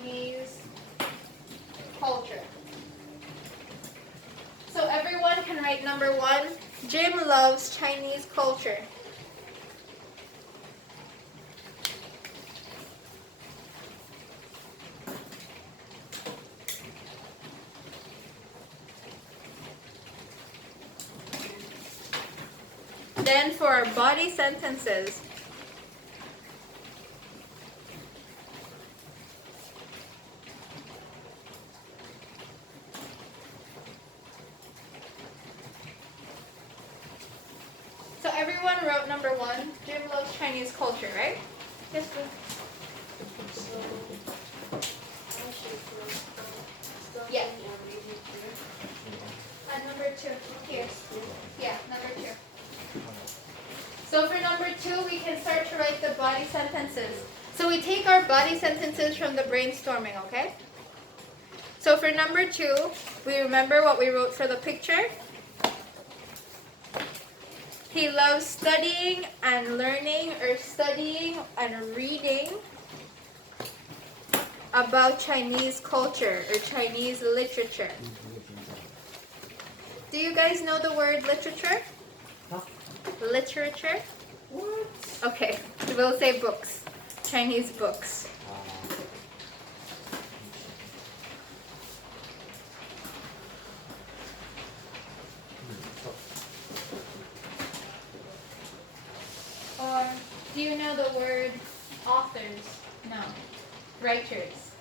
Chinese culture. So everyone can write number 1. Jim loves Chinese culture. Then for our body sentences, so everyone wrote number 1. Jim loves Chinese culture, right? Yes, please. Yeah. Number 2. Here. Yeah, number 2. So for number 2, we can start to write the body sentences. So we take our body sentences from the brainstorming, okay? So for number 2, we remember what we wrote for the picture. He loves studying and learning, or studying and reading about Chinese culture or Chinese literature. Do you guys know the word literature? Huh? Literature? What? Okay, we'll say books. Chinese books. Or do you know the word authors? No. Writers.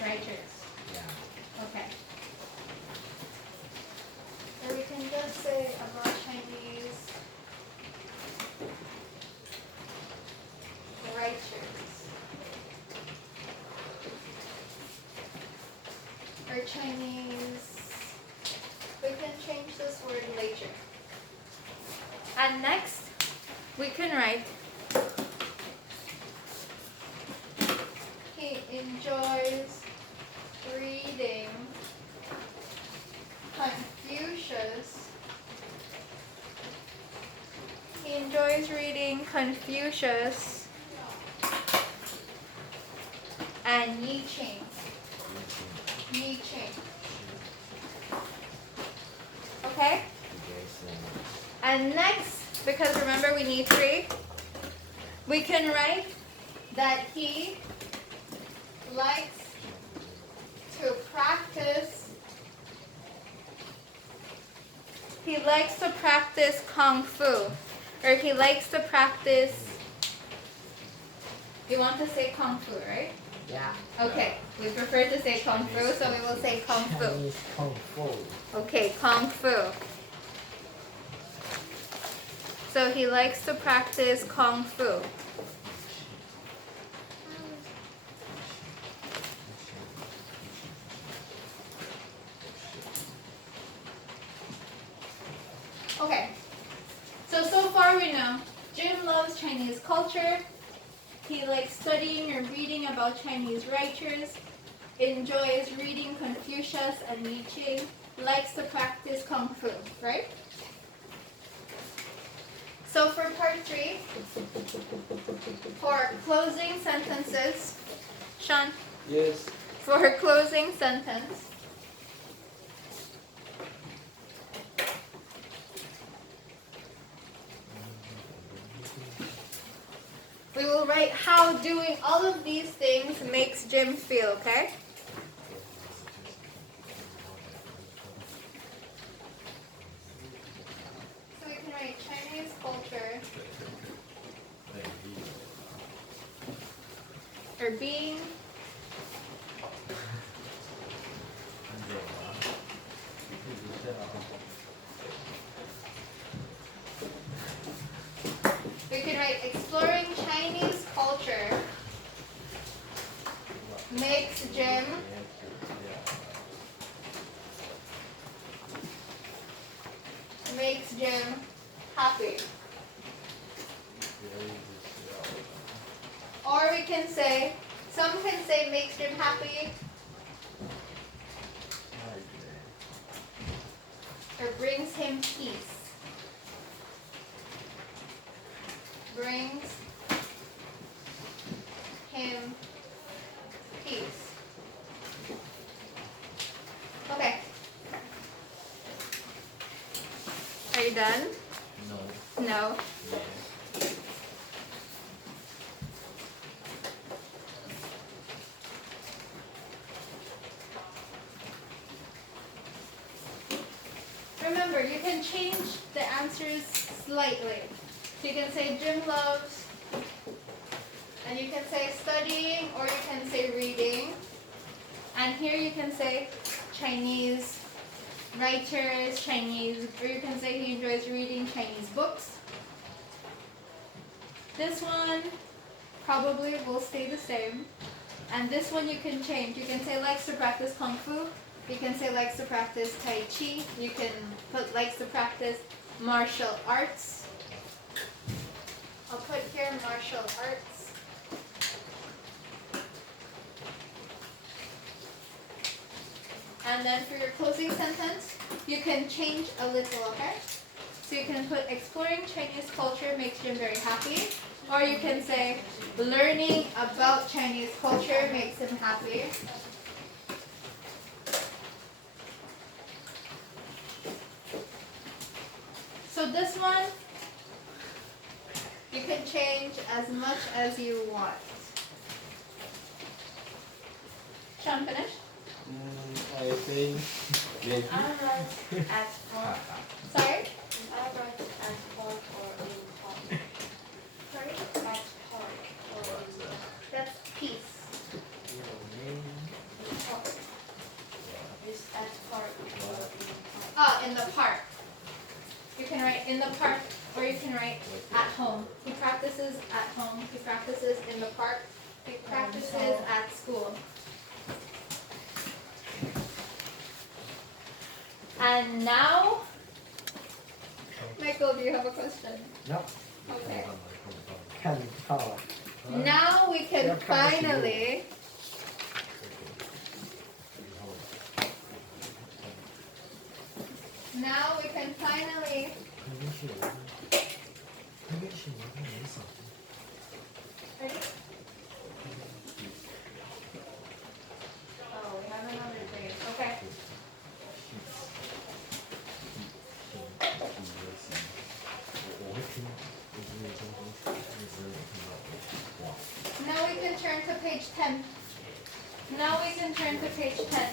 Writers. Yeah. Okay. Or we can just say about Chinese writers. Or Chinese, we can change this word later. And next, we can write, he enjoys reading Confucius. He enjoys reading Confucius and Yi Ching. Yi Ching. Okay? And next, because remember we need 3, we can write that he likes to practice Kung Fu. Or he likes to practice, you want to say Kung Fu, right? Yeah. Okay, we prefer to say Kung Fu, so we will say Kung Fu. Chinese Kung Fu. Okay, Kung Fu. So he likes to practice Kung Fu. Okay, so far we know Jim loves Chinese culture. He likes studying or reading about Chinese writers, enjoys reading Confucius and Yi Ching, likes to practice Kung Fu, right? So for part 3, for closing sentences, Sean, Yes. for closing sentence, we will write how doing all of these things makes Jim feel, okay? So we can write Chinese culture, or being we can write exploring Chinese culture makes Jim happy. Or we can say, some can say makes Jim happy, or brings him peace. Brings him peace. done? No. No. Yeah. Remember, you can change the answers slightly. You can say Jim loves, and you can say studying, or you can say reading. And here you can say Chinese writers, Chinese, or you can say he enjoys reading Chinese books. This one probably will stay the same. And this one you can change. You can say likes to practice Kung Fu. You can say likes to practice Tai Chi. You can put likes to practice martial arts. I'll put here martial arts. And then for your closing sentence, you can change a little, okay? So you can put exploring Chinese culture makes Jim very happy. Or you can say learning about Chinese culture makes him happy. So this one, you can change as much as you want. Sean, finish? I think maybe. I write at home. Sorry? I write at home or in home. Sorry? At home or in home. That's peace. Is at park or in home. Ah, in the park. You can write in the park, or you can write at home. He practices at home. He practices in the park. He practices at school. And now, Michael, do you have a question? No. Okay. Can color. Now we can finally Ready? Oh, we have another day. Okay. Now we can turn to page 10. Now we can turn to page 10.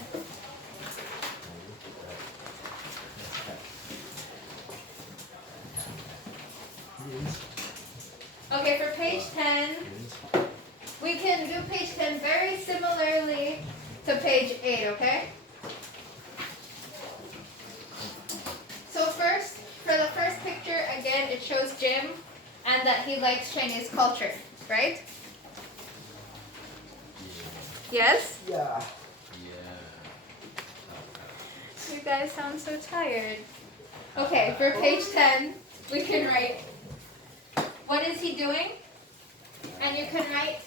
Okay, for page 10, we can do page 10 very similarly to page 8, okay? So first, for the first picture, again, it shows Jim and that he likes Chinese culture, right? Yes? Yeah. You guys sound so tired. Okay, for page 10, we can write, what is he doing? And you can write,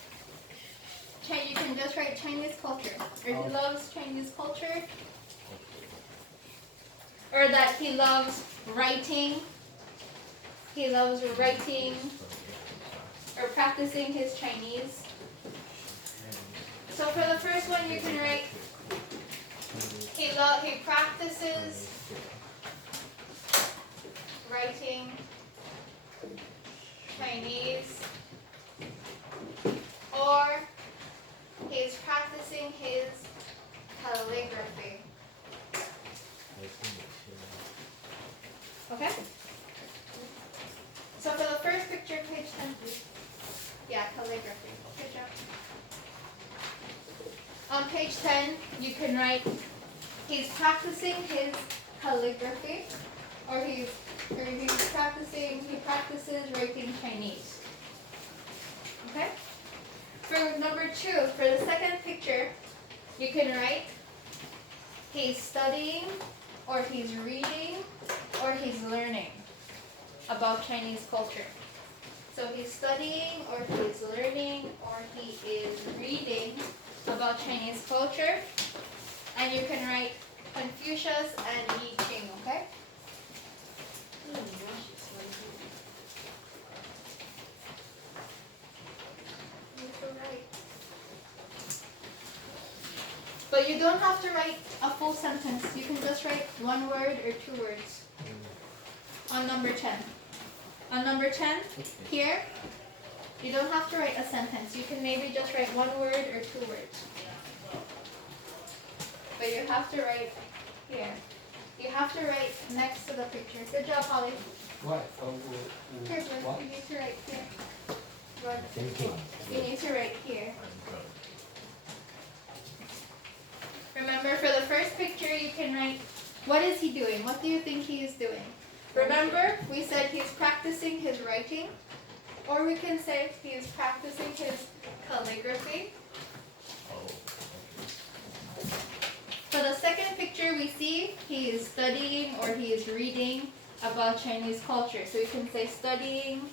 you can just write Chinese culture. Or he loves Chinese culture. Or that he loves writing. He loves writing or practicing his Chinese. So for the first one, you can write, he practices writing Chinese, or he's practicing his calligraphy. Okay? So for the first picture, page 10, please. Yeah, calligraphy. Good job. On page 10, you can write, he's practicing his calligraphy, or he practices writing Chinese. Okay? For number 2, for the second picture, you can write, he's studying, or he's reading, or he's learning about Chinese culture. So he's studying, or he's learning, or he is reading about Chinese culture. And you can write Confucius and Yi Ching, okay? But you don't have to write a full sentence. You can just write one word or 2 words. On number 10. On number 10, here, you don't have to write a sentence. You can maybe just write one word or two words. But you have to write here. You have to write next to the picture. Good job, Holly. What? Here, Bud, What? you need to write here. Bud, Thinking. you need to write here. Remember, for the first picture, you can write, what is he doing? What do you think he is doing? Remember, we said he's practicing his writing. Or we can say he is practicing his calligraphy. For the second picture, we see he is studying or he is reading about Chinese culture. So you can say studying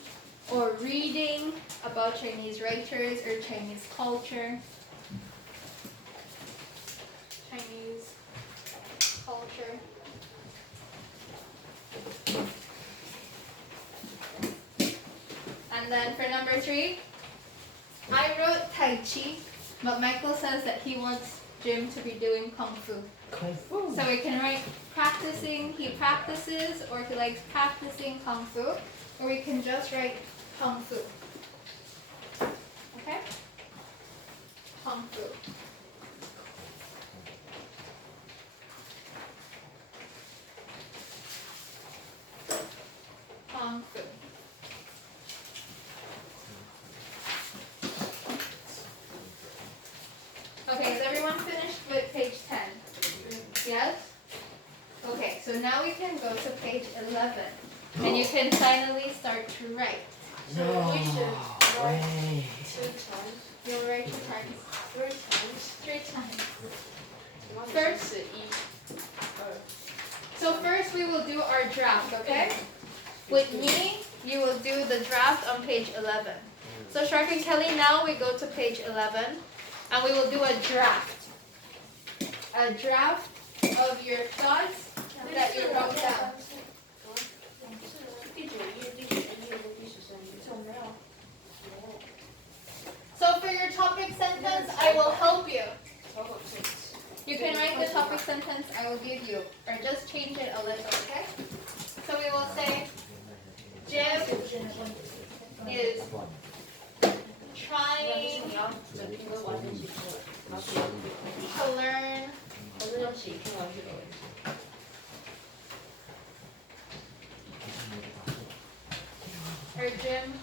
or reading about Chinese writers or Chinese culture. Chinese culture. And then for number 3, I wrote Tai Chi, but Michael says that he wants Jim to be doing Kung Fu. Kung Fu. So we can write practicing, he practices, or he likes practicing Kung Fu, or we can just write Kung Fu. Okay? Kung Fu. Kung Fu. Okay, is everyone finished with page 10? Yes? Okay, so now we can go to page 11. And you can finally start to write. No We should write way. 2 times. You'll write 2 times. 3 times. 3 times. First. So first we will do our draft, okay? With me, you will do the draft on page 11. So Shark and Kelly, now we go to page 11. And we will do a draft. A draft of your thoughts that you wrote down. So for your topic sentence, I will help you. You can write the topic sentence I will give you, or just change it a little, okay? So we will say, Jim is trying to learn or Jim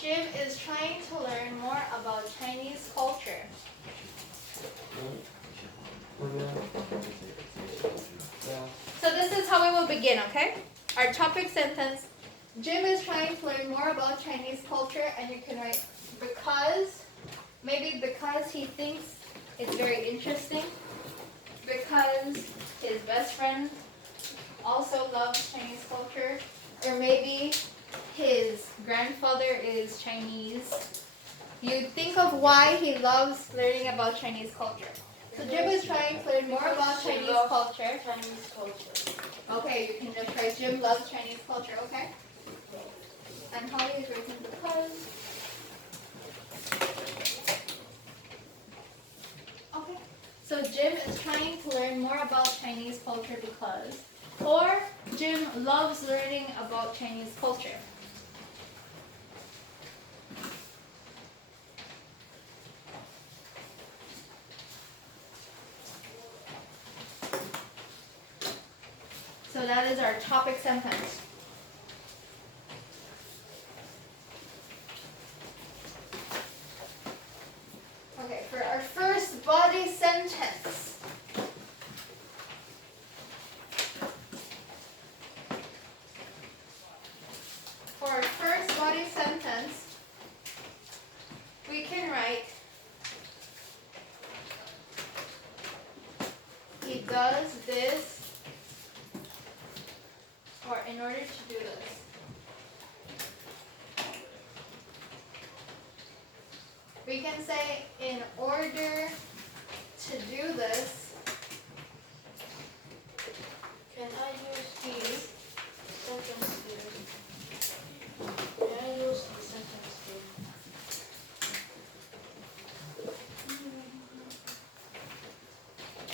Jim is trying to learn more about Chinese culture. So this is how we will begin, okay? Our topic sentence, Jim is trying to learn more about Chinese culture, and you can write because, maybe because he thinks it's very interesting, because his best friend also loves Chinese culture, or maybe his grandfather is Chinese. You think of why he loves learning about Chinese culture. So Jim is trying to learn more about Chinese culture. Chinese culture. Okay, you can just write Jim loves Chinese culture, okay? And Holly is writing because. Okay. So Jim is trying to learn more about Chinese culture because. Or Jim loves learning about Chinese culture. So that is our topic sentence. Okay, for our first body sentence. For our first body sentence, we can write, he does this, or in order to do this. We can say, in order to do this, Can I use he sentence here. May I use the sentence here?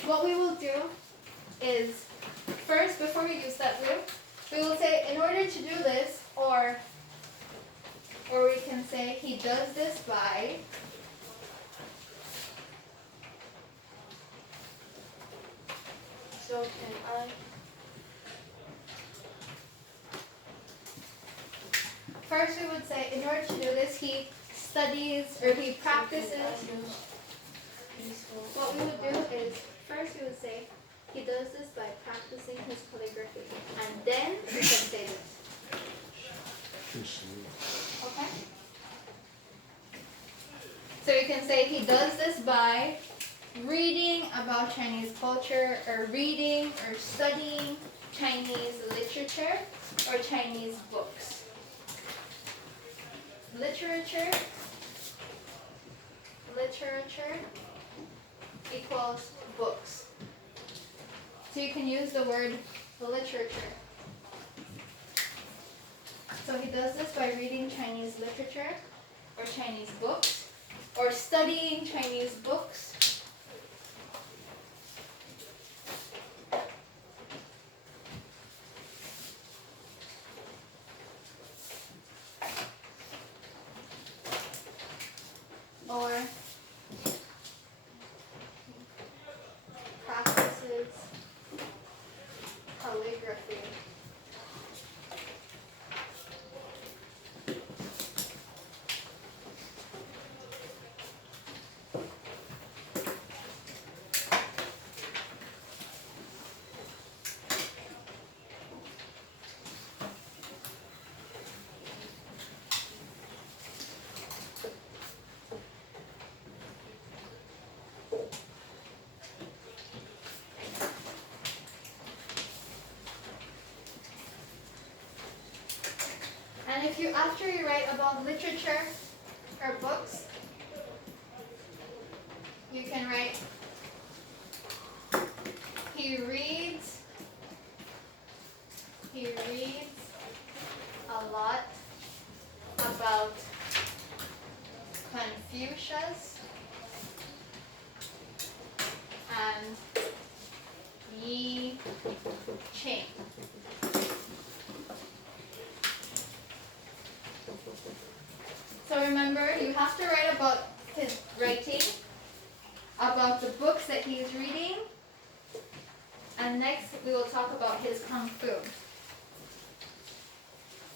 What we will do is, first, before we use that rule, we will say, in order to do this, or we can say, he does this by, So can I? first we would say, in order to do this, he studies, or he practices. Can I use this one? What we would do is, first we would say, he does this by practicing his calligraphy. And then we can say this. Okay? So you can say he does this by reading about Chinese culture, or reading or studying Chinese literature or Chinese books. Literature equals books. So you can use the word literature. So he does this by reading Chinese literature or Chinese books or studying Chinese books. Or practices calligraphy. And if you, after you write about literature or books, you can write, he reads a lot about Confucius and Yi Ching. So remember, you have to write about his writing, about the books that he is reading, and next we will talk about his kung fu.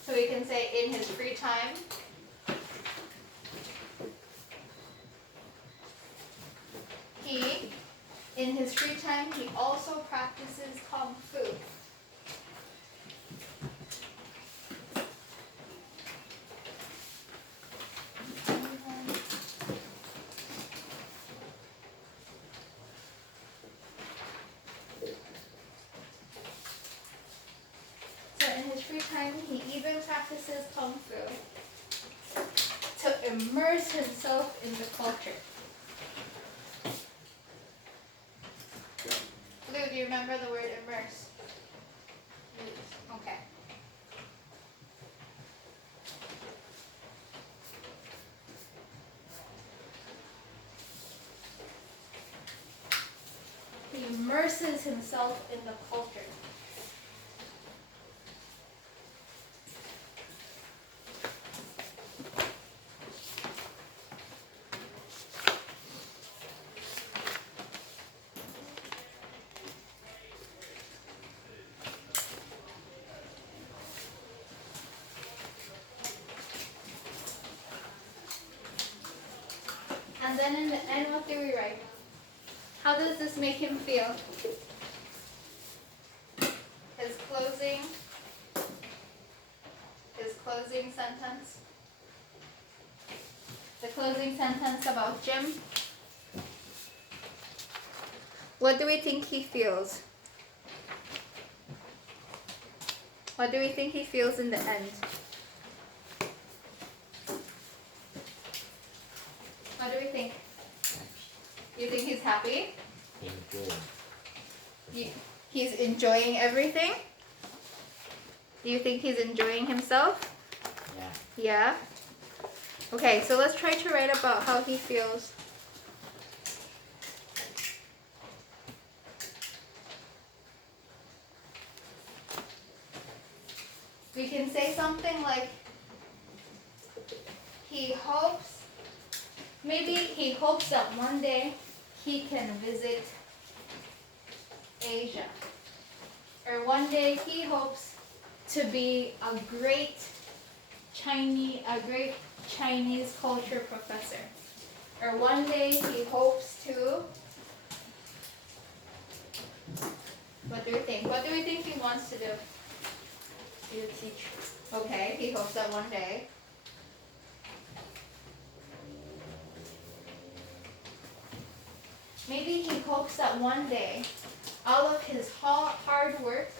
So we can say in his free time, he also practices kung fu. He even practices kung fu to immerse himself in the culture. Lou, do you remember the word immerse? Okay. He immerses himself in the culture. And then in the end, what do we write? How does this make him feel? His closing sentence. The closing sentence about Jim. What do we think he feels? What do we think he feels in the end? What do we think? You think he's happy? He's enjoying everything? Do you think he's enjoying himself? Yeah. Yeah? Okay, so let's try to write about how he feels. We can say something like, he hopes, maybe he hopes that one day he can visit Asia. Or one day he hopes to be a great Chinese culture professor. Or one day he hopes to, what do we think? What do we think he wants to do? Be a teacher. Okay, he hopes that one day. Maybe he hopes that one day all of his hard work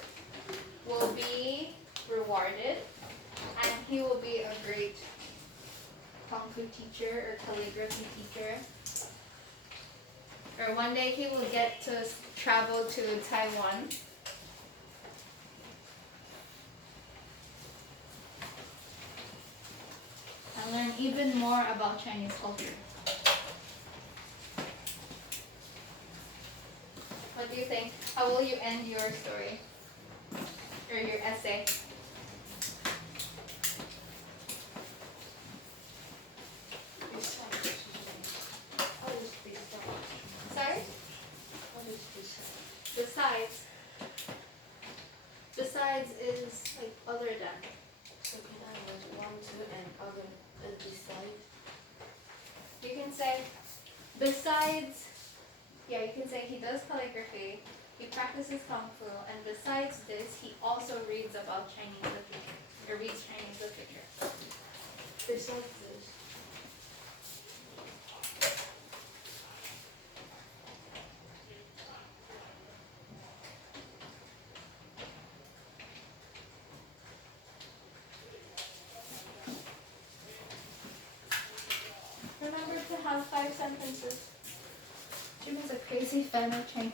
will be rewarded and he will be a great Kung Fu teacher or calligraphy teacher. Or one day he will get to travel to Taiwan. And learn even more about Chinese culture. What do you think? How will you end your story? Or your essay? Besides. What is besides? Sorry? What is besides? Besides. Besides is like other than. So can I was one, two, and other beside? You can say, besides, yeah, you can say he does calligraphy, he practices Kung Fu, and besides this, he also reads about Chinese literature, or reads Chinese literature. Besides this. Remember to have 5 sentences. Jim is a crazy fan of Chinese.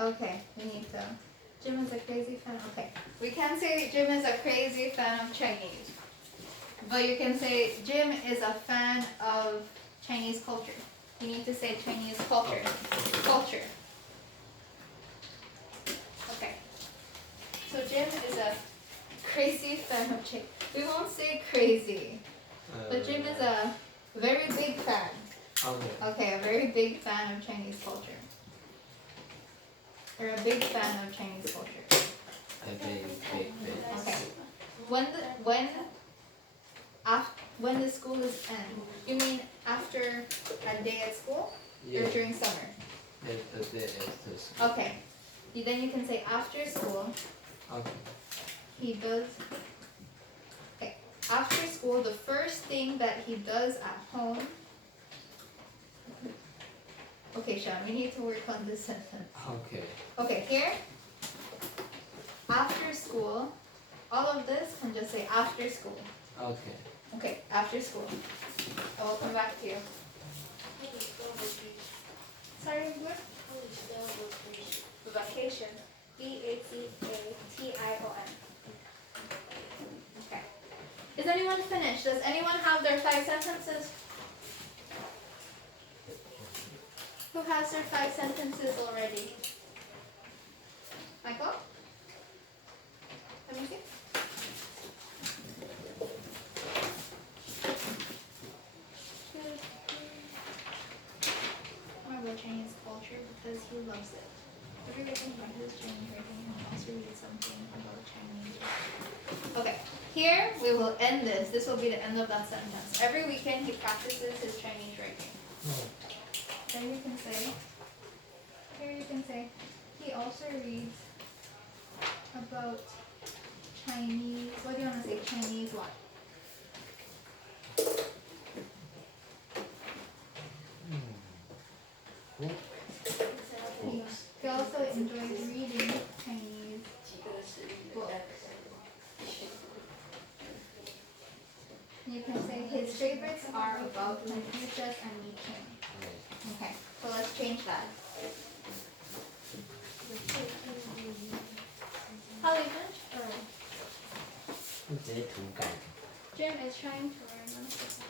Okay, we need to. Jim is a crazy fan. Okay, we can say Jim is a crazy fan of Chinese. But you can say Jim is a fan of Chinese culture. You need to say Chinese culture. Culture. Okay. So Jim is a crazy fan of Chinese. We won't say crazy. But Jim is a very big fan. Okay. Okay, a very big fan of Chinese culture. Or a big fan of Chinese culture. A big. Okay. When the school is end, you mean after a day at school Yeah. or during summer? The day after school. Okay. Then you can say after school Okay. he does. Okay. After school, the first thing that he does at home. Okay, Sean, we need to work on this sentence. Okay. Okay, here. After school, all of this can just say after school. Okay. Okay, after school. I will come back to you. How do you spell vacation? Sorry, what? How do you spell vacation? Vacation. VACATION. Okay. Is anyone finished? Does anyone have their 5 sentences? Who has their 5 sentences already? Michael? Let me see. I about Chinese culture because he loves it. Every weekend about his Chinese writing and also read something about Chinese. Okay, here we will end this. This will be the end of that sentence. Every weekend he practices his Chinese writing. Then you can say, here you can say, he also reads about Chinese, what do you want to say, Chinese what? He also enjoys reading Chinese books. You can say his favorites are about Confucius and Li Qing. Okay, so let's change that. Holly, finish? Or 就直接涂改。 Jim is trying to learn. One second.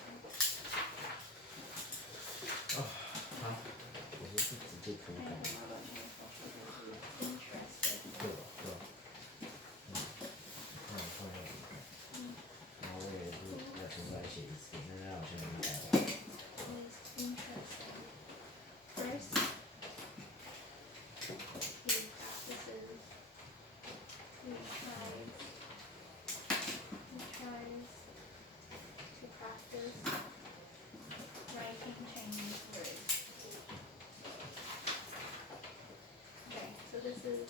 好，我们是直接涂改。 Interested. 对对。那我放在里面。然后我也是要重新来写一次，那让我先改完。 Is interested. First, he practices. He tries to practice writing Chinese words. Okay, so this is.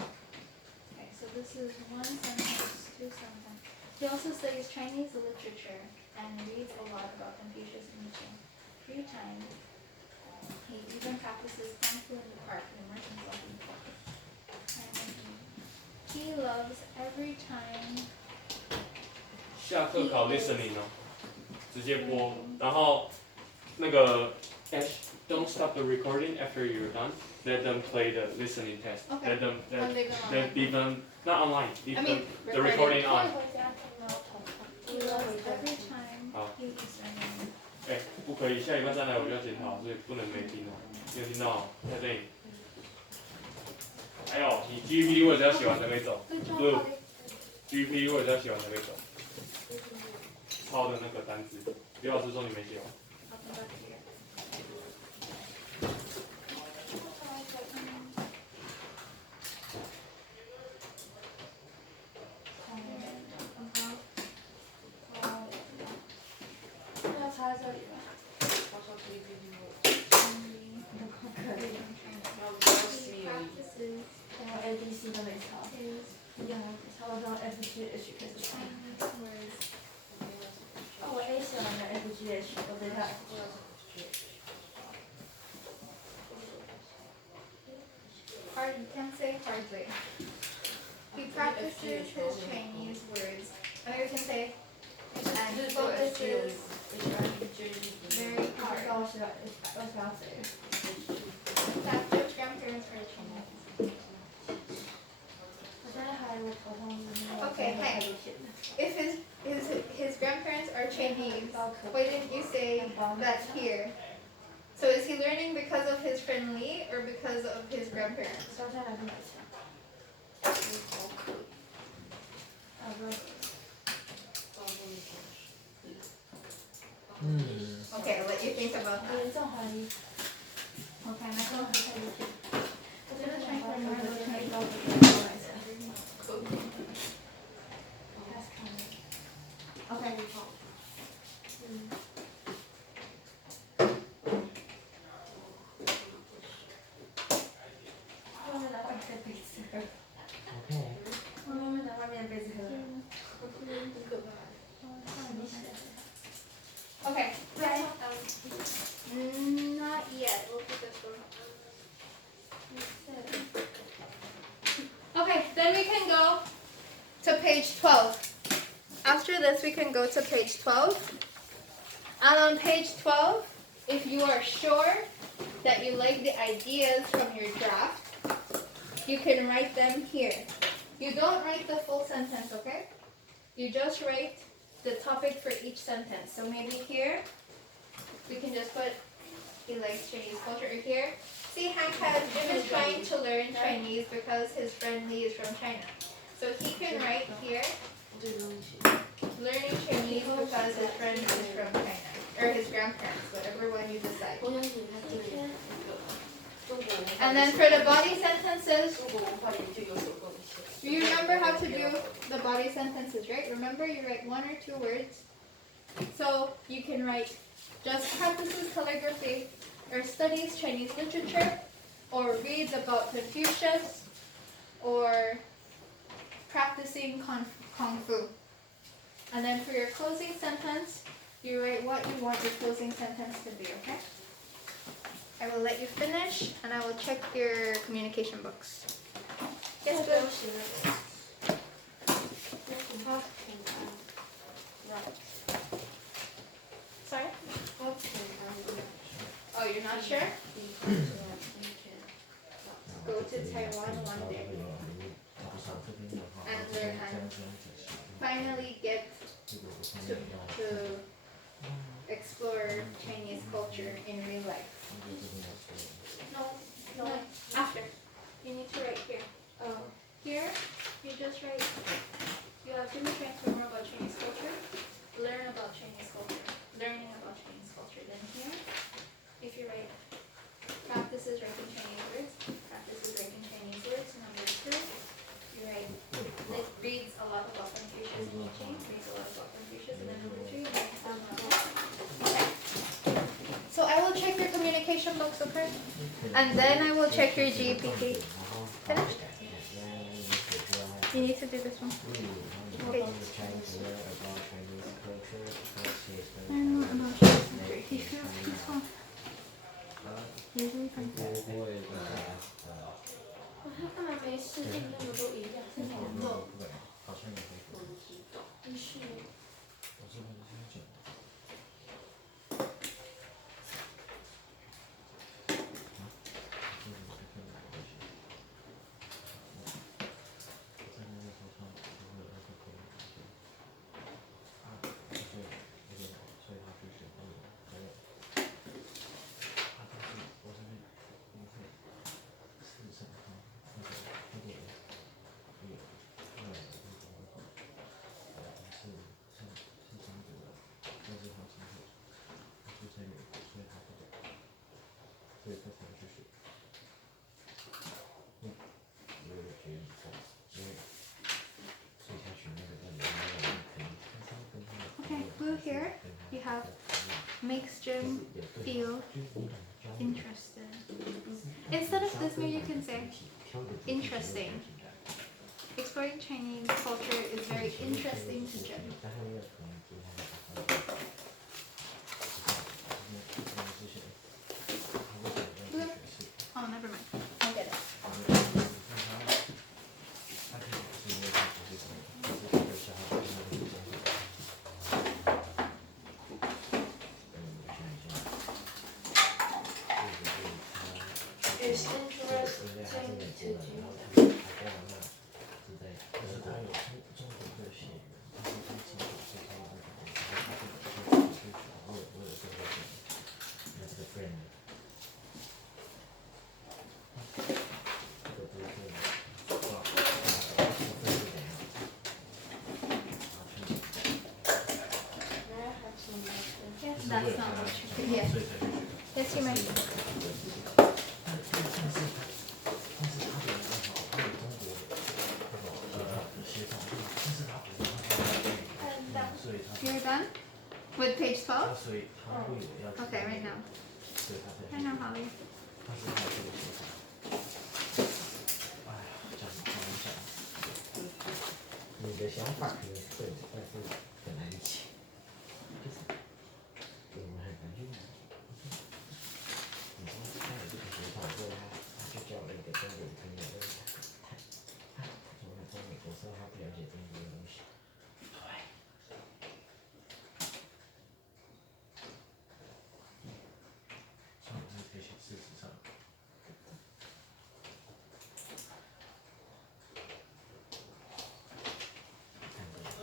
Okay, so this is one sentence, two sentences. He also studies Chinese literature and reads a lot about Confucius and Nietzsche. 3 times. He even practices Kung Fu in the park and immerses himself in focus. He loves every time 下课考 listening 哦，直接播，然后那个 don't stop the recording after you're done. Let them play the listening test. Okay. when they go let on. leave them not online. Leave I mean, the recording 会 on. 回家听，然后重看。 He loves every time 好。 he is learning. 哎，不可以，下礼拜再来我就要检讨，所以不能没听哦。你有听到哦？在这里。还有，你 GP 我也是要写完才可以走。 Good job, Blue. Holly. GP 我也是要写完才可以走。抄的那个单词，刘老师说你没写完。 I'll come back here. Practices ABC 都没抄， his 一样抄到 F G H 开始抄。 Chinese words. 哦，我 A 写完了 F G H，我等一下。 Hard, you can't say hardly. He practices his Chinese words. I mean, we can say and focuses very hard. 我喜欢谁？ That which grandparents are Chinese. 我现在还有头痛。 Okay, hey. If his grandparents are Chinese, why didn't you say that here? So is he learning because of his friend Lee or because of his grandparents? 烧菜还是买菜？嗯。 Okay, I'll let you think about 我 that. 严重怀疑。 Okay, next 都 one. 不太理解。我真的想怀疑我的那个高中买菜。 Okay. 外面拿外面的杯子喝。 OK。外面拿外面的杯子喝。 Okay. Not yet. We'll put this one. Okay, then we can go to page 12. After this, we can go to page 12. And on page 12, if you are sure that you like the ideas from your draft, you can write them here. You don't write the full sentence, okay? You just write the topic for each sentence. So maybe here, we can just put he likes Chinese culture. Or here, see, Jim is trying to learn Chinese because his friend Lee is from China. So he can write here, learning Chinese because his friend is from China. Or his grandparents, whatever one you decide. And then for the body sentences, you remember how to do the body sentences, right? Remember, you write 1 or 2 words. So you can write just practices calligraphy, or studies Chinese literature, or reads about Confucius, or practicing Kung Fu. And then for your closing sentence, you write what you want your closing sentence to be, okay? I will let you finish, and I will check your communication books. Yes, good. Sorry? Oh, you're not sure? Go to Taiwan one day and learn and finally get to explore Chinese culture in real life. No. After. You need to write here. Here, you just write, you have to be trained to learn about Chinese culture, learn about Chinese culture, learning about Chinese culture. Then here, if you write practices writing Chinese words, practices writing Chinese words. Number 2, you write, it reads a lot about Confucius and I Ching, reads a lot about Confucius. And then number 3, you write okay. So I will check your communication books, okay? And then I will check your GPT. Finished? You need to do this one. Okay. I don't know about Chinese. He feels peaceful. Usually from 他干嘛没事？这边的都一样，是两种。你是Okay, blue here, you have makes Jim feel interested. Instead of this, maybe you can say interesting. Exploring Chinese culture is very interesting to Jim. Blue? Oh, never mind. I'll get it. It's interesting to do. May I have some mushroom? Yes, that's not what you do. Yes. Yes, you may. You're done? With page 12? Okay, right now. I know, Holly. 你的想法可能是对的，但是很难理解。我们很难用。你说他有这个想法之后，他就交了一个中国朋友，他从来在美国时候，他不了解中国的东西。对。所以这些事实上。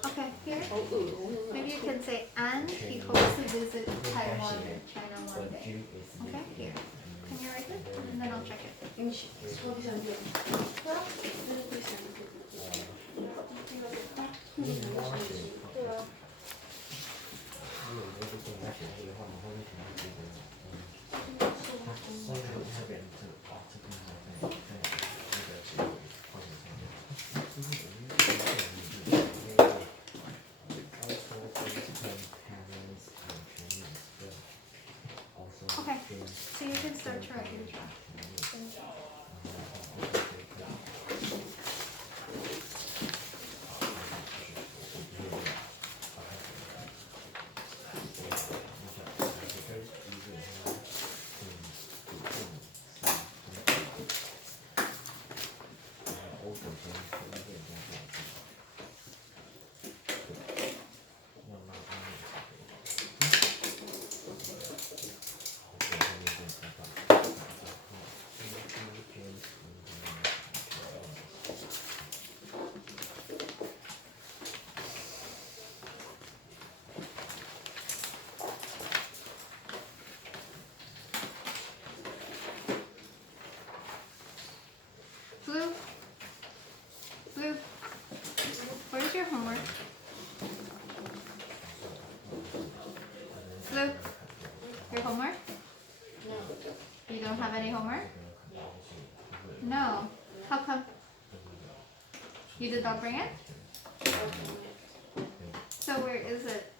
Okay, here. Maybe you can say, and he hopes to visit Taiwan or China one day. Okay, here. Can you write it? And then I'll check it. 说第三遍。对啊，这是第三遍。对啊。Okay, so you can start to write your draft. Luke, your homework? No. You don't have any homework? No. How come? You did not bring it? Okay. So where is it?